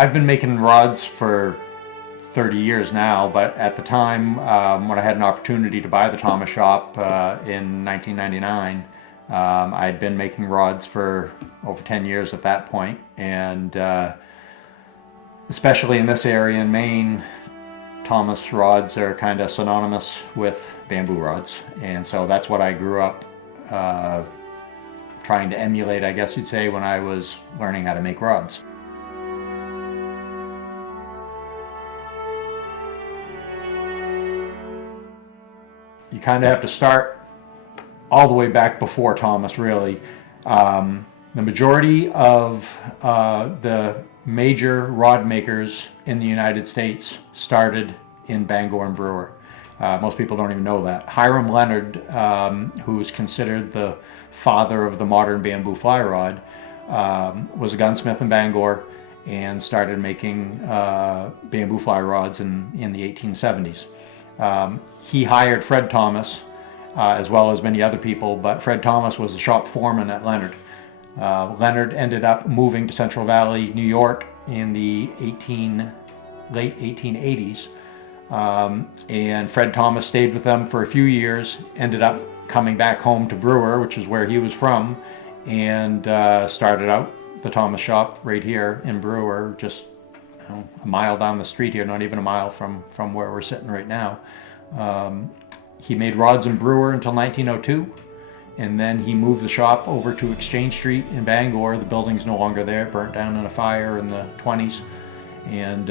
I've been making rods for 30 years now, but at the time when I had an opportunity to buy the Thomas shop in 1999, I'd been making rods for over 10 years at that point, and especially in this area in Maine, Thomas rods are kind of synonymous with bamboo rods, and so that's what I grew up trying to emulate, I guess you'd say, when I was learning how to make rods. You kind of have to start all the way back before Thomas, really. The majority of the major rod makers in the United States started in Bangor and Brewer. Most people don't even know that. Hiram Leonard, who's considered the father of the modern bamboo fly rod, was a gunsmith in Bangor and started making bamboo fly rods in the 1870s. He hired Fred Thomas, as well as many other people, but Fred Thomas was the shop foreman at Leonard. Leonard ended up moving to Central Valley, New York in the late 1880s, and Fred Thomas stayed with them for a few years, ended up coming back home to Brewer, which is where he was from, and started out the Thomas shop right here in Brewer, just a mile down the street here, not even a mile from where we're sitting right now. He made rods in Brewer until 1902, and then he moved the shop over to Exchange Street in Bangor. The building's no longer there, burnt down in a fire in the 20s, and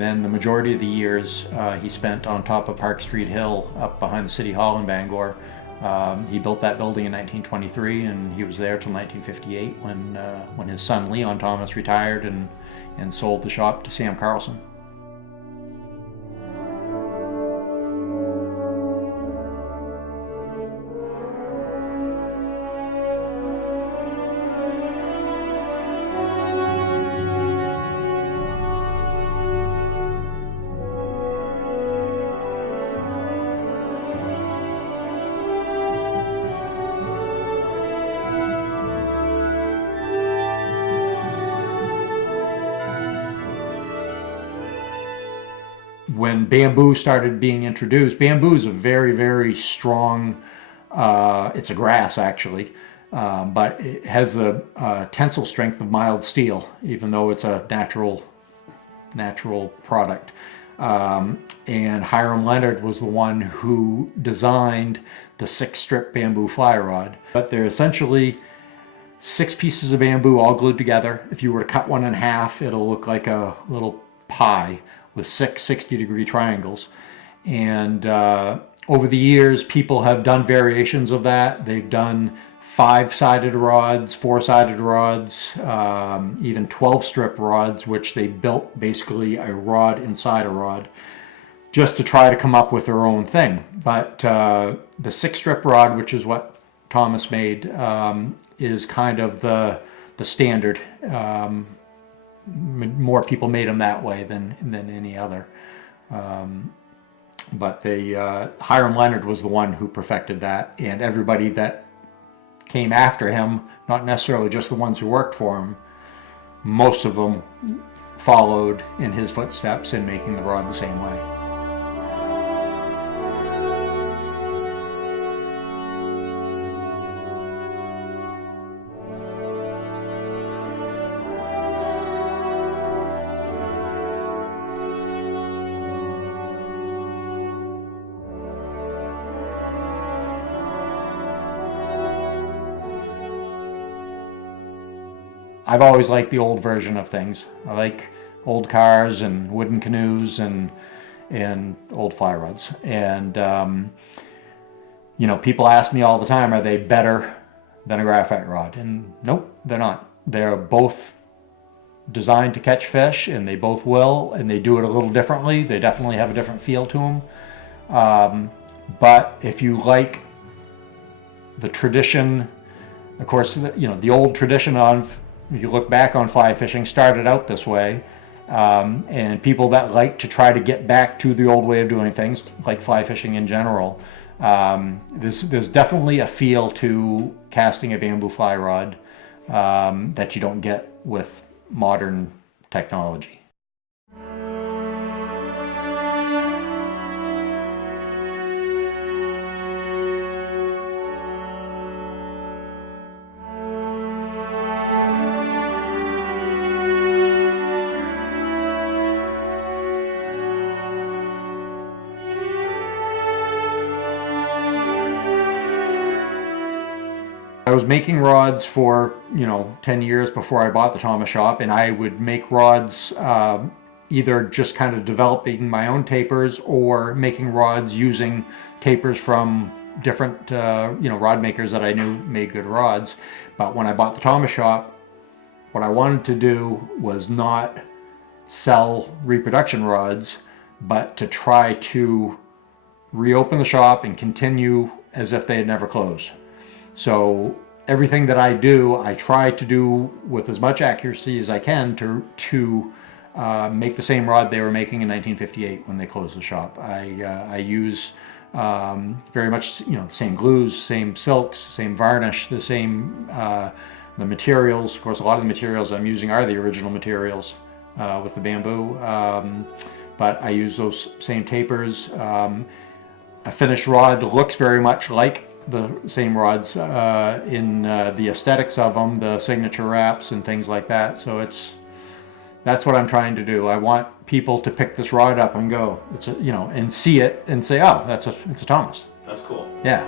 then the majority of the years he spent on top of Park Street Hill up behind the City Hall in Bangor. He built that building in 1923, and he was there till 1958 when his son Leon Thomas retired and sold the shop to Sam Carlson. When bamboo started being introduced, bamboo is a very, very strong, it's a grass actually, but it has the tensile strength of mild steel, even though it's a natural product. And Hiram Leonard was the one who designed the 6-strip bamboo fly rod. But they're essentially 6 pieces of bamboo all glued together. If you were to cut one in half, it'll look like a little pie with 6 60-degree triangles. And over the years, people have done variations of that. They've done 5-sided rods, 4-sided rods, even 12-strip rods, which they built basically a rod inside a rod, just to try to come up with their own thing. But the 6-strip rod, which is what Thomas made, is kind of the standard. More people made them that way than any other. But Hiram Leonard was the one who perfected that, and everybody that came after him, not necessarily just the ones who worked for him, most of them followed in his footsteps in making the rod the same way. I've always liked the old version of things. I like old cars and wooden canoes and old fly rods. And you know, people ask me all the time, are they better than a graphite rod? And nope, they're not. They're both designed to catch fish, and they both will, and they do it a little differently. They definitely have a different feel to them. But if you like the tradition, of course, you know, the old tradition of, if you look back on fly fishing, started out this way, and people that like to try to get back to the old way of doing things, like fly fishing in general, there's definitely a feel to casting a bamboo fly rod that you don't get with modern technology. I was making rods for 10 years before I bought the Thomas shop, and I would make rods either just kind of developing my own tapers or making rods using tapers from different rod makers that I knew made good rods. But when I bought the Thomas shop, what I wanted to do was not sell reproduction rods, but to try to reopen the shop and continue as if they had never closed. So everything that I do, I try to do with as much accuracy as I can to make the same rod they were making in 1958 when they closed the shop. I use very much the same glues, same silks, same varnish, the same the materials. Of course, a lot of the materials I'm using are the original materials with the bamboo, but I use those same tapers. A finished rod looks very much like the same rods in the aesthetics of them, the signature wraps and things like that. So that's what I'm trying to do. I want people to pick this rod up and go, and see it and say, oh, it's a Thomas. That's cool. Yeah.